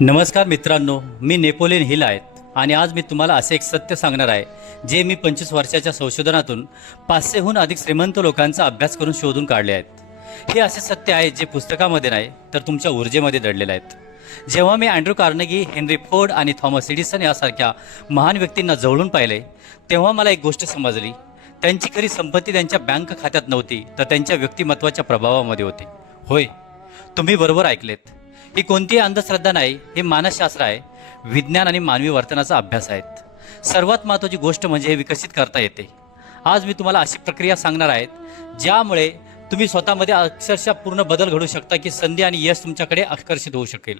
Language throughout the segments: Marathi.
नमस्कार मित्रांनो, मी नेपोलियन हिल आहेत आणि आज मी तुम्हाला असे एक सत्य सांगणार आहे जे मी 25 वर्षाच्या संशोधनातून 500हून अधिक श्रीमंत लोकांचा अभ्यास करून शोधून काढले आहेत। हे असे सत्य आहे जे पुस्तकामध्ये नाही तर तुमच्या ऊर्जेमध्ये दडलेले आहेत। जेव्हा मी अँड्रू कार्नेगी, हेनरी फोर्ड आणि थॉमस एडिसन यासारख्या महान व्यक्तींना जवळून पाहिले तेव्हा मला एक गोष्ट समजली। त्यांची खरी संपत्ती त्यांच्या बँक खात्यात नव्हती तर त्यांच्या व्यक्तिमत्वाच्या प्रभावामध्ये होती। होय, तुम्ही बरोबर ऐकलेत। ही कोणतीही अंधश्रद्धा नाही, हे मानसशास्त्र आहे, विज्ञान आणि मानवी वर्तनाचा अभ्यास आहेत। सर्वात महत्त्वाची गोष्ट म्हणजे हे विकसित करता येते। आज मी तुम्हाला अशी प्रक्रिया सांगणार आहे ज्यामुळे तुम्ही स्वतःमध्ये अक्षरशः पूर्ण बदल घडू शकता की संधी आणि यश तुमच्याकडे आकर्षित होऊ शकेल।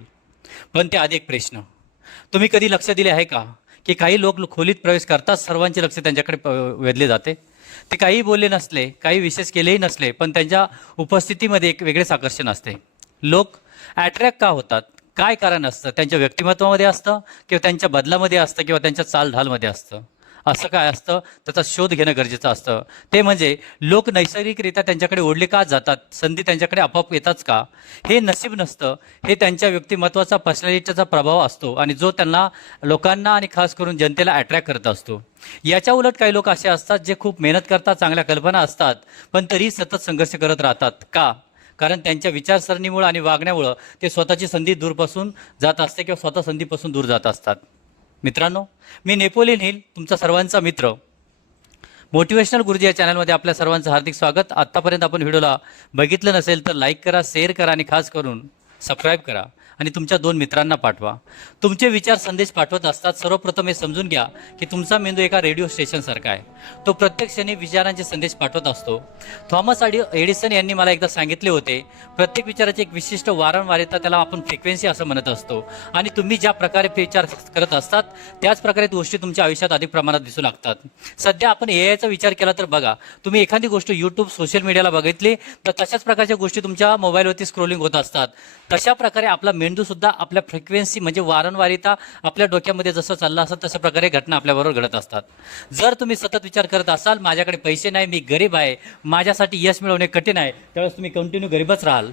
पण त्याआधी एक प्रश्न, तुम्ही कधी लक्ष दिले आहे का की काही लोक खोलीत प्रवेश करताच सर्वांचे लक्ष त्यांच्याकडे वेधले जाते। ते काही बोलले नसले, काही विशेष केलेही नसले, पण त्यांच्या उपस्थितीमध्ये एक वेगळेच आकर्षण असते। लोक अट्रॅक्ट का होतात? काय कारण असतं? त्यांच्या व्यक्तिमत्वामध्ये असतं किंवा त्यांच्या बदलामध्ये असतं किंवा त्यांच्या चालढालमध्ये असतं? असं काय असतं त्याचा शोध घेणं गरजेचं असतं। ते म्हणजे लोक नैसर्गिकरित्या त्यांच्याकडे ओढले का जातात? संधी त्यांच्याकडे आपोआप येताच का? हे नशीब नसतं, हे त्यांच्या व्यक्तिमत्वाचा, पर्सनॅलिटीचा प्रभाव असतो आणि जो त्यांना, लोकांना आणि खास करून जनतेला अट्रॅक्ट करत असतो। याच्या उलट काही लोक असे असतात जे खूप मेहनत करतात, चांगल्या कल्पना असतात, पण तरीही सतत संघर्ष करत राहतात। का? कारण त्यांच्या विचारसरणीमुळे आणि वागण्यामुळं ते स्वतःची संधी दूरपासून जात असते किंवा स्वतः संधीपासून दूर जात असतात। मित्रांनो, मी नेपोलियन हिल, तुमचा सर्वांचा मित्र। मोटिवेशनल गुरुजी या चॅनलमध्ये आपल्या सर्वांचं हार्दिक स्वागत। आत्तापर्यंत आपण व्हिडिओला बघितलं नसेल तर लाईक करा, शेअर करा आणि खास करून सबस्क्राईब करा आणि तुमच्या 2 मित्रांना पाठवा। तुमचे विचार संदेश पाठवत असतात। सर्वप्रथम हे समजून घ्या की तुमचा मेंदू एका रेडिओ स्टेशनसारखा आहे, तो प्रत्येक क्षणी विचारांचे संदेश पाठवत असतो। थॉमस एडिसन यांनी मला एकदा सांगितले होते, प्रत्येक विचाराची एक विशिष्ट वारंवारता, त्याला आपण फ्रिक्वेन्सी असं म्हणत असतो, आणि तुम्ही ज्या प्रकारे विचार करत असतात त्याच प्रकारे गोष्टी तुमच्या आयुष्यात अधिक प्रमाणात दिसू लागतात। सध्या आपण एआयचा विचार केला तर बघा, तुम्ही एखादी गोष्ट यूट्यूब, सोशल मीडियाला बघितली तर तशाच प्रकारच्या गोष्टी तुमच्या मोबाईलवरती स्क्रोलिंग होत असतात। तशा प्रकारे आपला मेंदू सुद्धा आपल्या फ्रिक्वेन्सी म्हणजे वारंवारिता आपल्या डोक्यामध्ये जसं चाललं असतं तशा प्रकारे घटना आपल्याबरोबर घडत असतात। जर तुम्ही सतत विचार करत असाल, माझ्याकडे पैसे नाही, मी गरीब आहे, माझ्यासाठी यश मिळवणे कठीण आहे, त्यावेळेस तुम्ही कंटिन्यू गरीबच राहाल।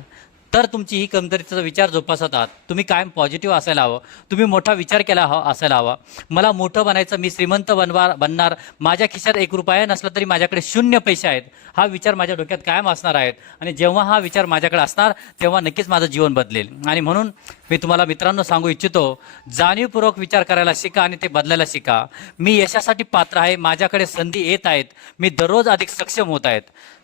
तर तुमची ही कमतरतेचा विचार जोपासत आहात। तुम्ही कायम पॉझिटिव्ह असायला हवं, तुम्ही मोठा विचार केला असायला हवा। मला मोठं बनायचं, मी श्रीमंत बनणार, माझ्या खिशात 1 रुपया नसला तरी माझ्याकडे 0 पैसे आहेत, हा विचार माझ्या डोक्यात कायम असणार आहेत। आणि जेव्हा हा विचार माझ्याकडे असणार तेव्हा नक्कीच माझं जीवन बदलेल। आणि म्हणून मी तुम्हाला मित्रांनो सांगू इच्छितो, जाणीवपूर्वक विचार करायला शिका आणि ते बदलायला शिका। मी यशासाठी पात्र आहे, माझ्याकडे संधी येत आहेत, मी दररोज अधिक सक्षम होत आहेत।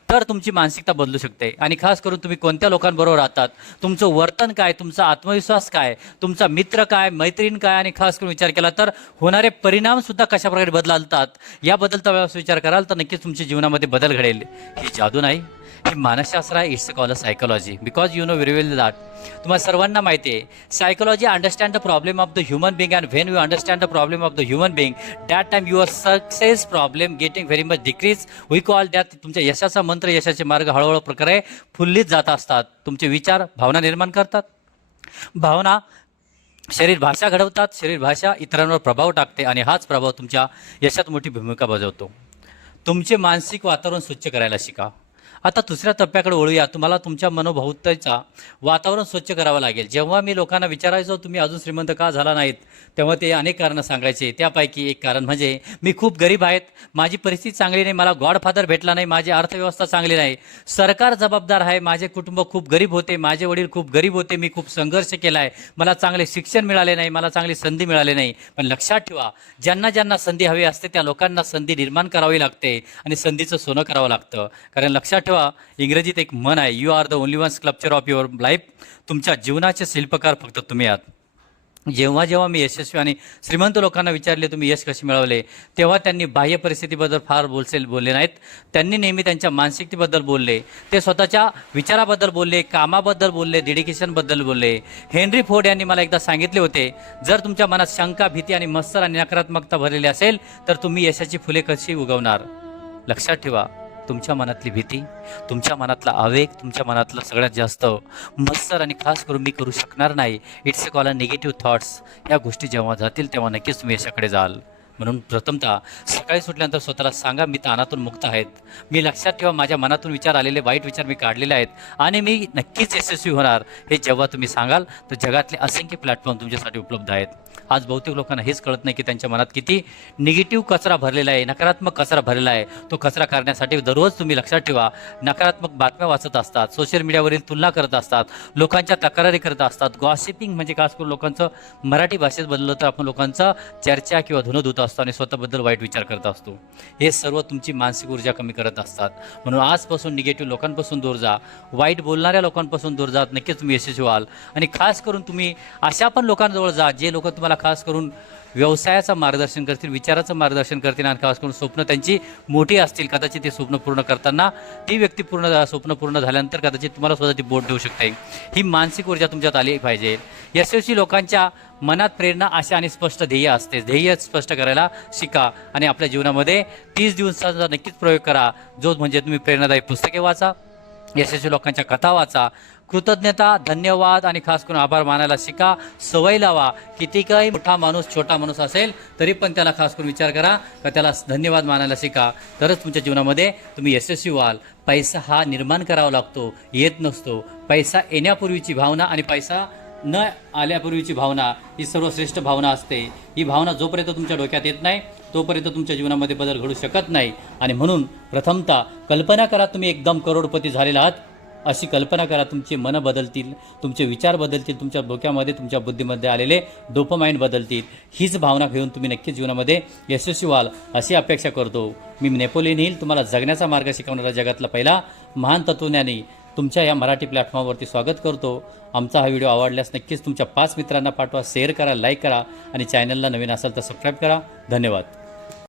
तर तुमची मानसिकता बदलू शकते। आणि खास करून तुम्ही कोणत्या लोकांबरोबर राहतात, तुमचं वर्तन काय, तुमचा आत्मविश्वास काय, तुमचा मित्र काय, मैत्रीण काय, आणि खास करून विचार केला तर होणारे परिणाम सुद्धा कशा प्रकारे बदलतात, या बदलता वेळेस विचार कराल तर नक्कीच तुमच्या जीवनामध्ये बदल घडेल। ही जादू नाही, ही मानसशास्त्र आहे। It's called psychology, because you know very well that. तुम्हाला सर्वांना माहिती आहे, psychology understand the problem of the human being, and when you understand the problem of the human being, that time your success problem getting very much decrease. We call that, तुमच्या यशाचा मंत्र, यशाचे मार्ग हळूहळू प्रकारे फुल्लीत जात असतात। तुमचे विचार भावना निर्माण करतात, भावना शरीर भाषा घडवतात, शरीर भाषा इतरांवर प्रभाव टाकते आणि हाच प्रभाव तुमच्या यशात मोठी भूमिका बजावतो। तुमचे मानसिक वातावरण स्वच्छ करायला शिका। आता दुसऱ्या टप्प्याकडे वळूया। तुम्हाला तुमच्या मनोभोवतीचा वातावरण स्वच्छ करावं लागेल। जेव्हा मी लोकांना विचारायचो तुम्ही अजून श्रीमंत का झाला नाहीत, तेव्हा ते अनेक कारणं सांगायचे। त्यापैकी एक कारण म्हणजे मी खूप गरीब आहेत, माझी परिस्थिती चांगली नाही, मला गॉडफादर भेटला नाही, माझी अर्थव्यवस्था चांगली नाही, सरकार जबाबदार आहे, माझे कुटुंब खूप गरीब होते, माझे वडील खूप गरीब होते, मी खूप संघर्ष केला आहे, मला चांगले शिक्षण मिळाले नाही, मला चांगली संधी मिळाली नाही। पण लक्षात ठेवा, ज्यांना ज्यांना संधी हवी असते त्या लोकांना संधी निर्माण करावी लागते आणि संधीचं सोनं करावं लागतं। कारण लक्षात ठेवा, इंग्रजीत एक म्हण आहे, you are the only one sculpture of your life. तुमच्या जीवनाचे शिल्पकार फक्त तुम्ही आहात। जेव्हा जेव्हा मी यशस्वी आणि श्रीमंत लोकांना विचारले तुम्ही यश कसे मिळवले, तेव्हा त्यांनी बाह्य परिस्थितीबद्दल फार बोलले नाहीत, त्यांनी नेहमी त्यांच्या मानसिकतेबद्दल बोलले, ते स्वतःच्या विचाराबद्दल बोलले, कामाबद्दल बोलले, डेडिकेशनबद्दल बोलले। हेनरी फोर्ड यांनी मला एकदा सांगितले होते, जर तुमच्या मनात शंका, भीती आणि मत्सर आणि नकारात्मकता भरलेली असेल तर तुम्ही यशाची फुले कशी उगवणार? लक्षात ठेवा, तुमच्या मनातली भीती, तुमच्या मनातला आवेग, तुमच्या मनातलं सगळ्यात जास्त मत्सर आणि खास करून मी करू शकणार नाही, it's call a negative thoughts, या गोष्टी जेव्हा जातील तेव्हा नक्कीच तुम्ही यशाकडे जाल। म्हणून प्रथमतः सकाळी सुटल्यानंतर स्वतःला सांगा, मी ताणातून मुक्त आहेत. मी लक्षात ठेवा, माझ्या मनातून विचार आलेले वाईट विचार मी काढलेले आहेत आणि मी नक्कीच यशस्वी होणार. हे जेव्हा तुम्ही सांगाल तर जगातले असंख्य प्लॅटफॉर्म तुमच्यासाठी उपलब्ध आहेत. आज बहुतेक लोकांना हेच कळत नाही की त्यांच्या मनात किती निगेटिव्ह कचरा भरलेला आहे, नकारात्मक कचरा भरलेला आहे. तो कचरा काढण्यासाठी दररोज तुम्ही लक्षात ठेवा, नकारात्मक बातम्या वाचत असतात, सोशल मीडियावरील तुलना करत असतात, लोकांच्या तक्रारी करत असतात. गॉसिपिंग म्हणजे खास करून लोकांचं मराठी भाषेत बदललं तर आपण लोकांचा चर्चा किंवा धुनधुत असतो आणि स्वतःबद्दल वाईट विचार करत असतो. हे सर्व तुमची मानसिक ऊर्जा कमी करत असतात. म्हणून आजपासून निगेटिव्ह लोकांपासून दूर जा, वाईट बोलणाऱ्या लोकांपासून दूर जा. नक्कीच तुम्ही यशस्वी व्हाल. आणि खास करून तुम्ही अशा पण लोकांजवळ जा जे लोक तुम्हाला खास करून व्यवसायाचं मार्गदर्शन करतील, विचाराचं मार्गदर्शन करतील आणि खास करून स्वप्न त्यांची मोठी असतील. कदाचित ते स्वप्न पूर्ण करताना ती व्यक्ती स्वप्न पूर्ण झाल्यानंतर कदाचित तुम्हाला स्वतः ती बोट देऊ शकते. ही मानसिक ऊर्जा तुमच्यात आली पाहिजे. यशस्वी लोकांच्या मनात प्रेरणा, आशा आणि स्पष्ट ध्येय असते. ध्येय स्पष्ट करायला शिका आणि आपल्या जीवनामध्ये 30 दिवसाचा नक्कीच प्रयोग करा. जो म्हणजे तुम्ही प्रेरणादायी पुस्तके वाचा, यशस्वी लोकांच्या कथा वाचा, कृतज्ञता, धन्यवाद आणि खास करून आभार मानायला शिका. सवय लावा. किती काही मोठा माणूस, छोटा माणूस असेल तरी पण त्याला खास करून विचार करा का त्याला धन्यवाद मानायला शिका. तरच तुमच्या जीवनामध्ये तुम्ही यशस्वी व्हाल. पैसा हा निर्माण करावा लागतो, येत नसतो. पैसा येण्यापूर्वीची भावना आणि पैसा न आल्यापूर्वीची भावना ही सर्वश्रेष्ठ भावना असते. ही भावना जोपर्यंत तुमच्या डोक्यात येत नाही तोपर्यंत तुमच्या जीवनामध्ये बदल घडू शकत नाही. आणि म्हणून प्रथमतः कल्पना करा तुम्ही एकदम करोडपती झालेला आहात. अशी कल्पना करा, तुमचे मन बदलतील, तुमचे विचार बदलतील, तुमच्या डोक्यामध्ये, तुमच्या बुद्धीमध्ये आलेले डोपामाइन बदलतील. हीच भावना घेऊन तुम्ही नक्कीच जीवनामध्ये यशस्वी व्हाल अशी अपेक्षा करतो. मी नेपोलियन हिल, तुम्हाला जगण्याचा मार्ग शिकवणारा जगातला पहिला महान तत्वज्ञानी, तुमच्या या मराठी प्लॅटफॉर्मवरती स्वागत करतो. आमचा हा व्हिडिओ आवडल्यास नक्कीच तुमच्या 5 मित्रांना पाठवा, शेअर करा, लाईक करा आणि चॅनलला नवीन असाल तर सबस्क्राईब करा. धन्यवाद.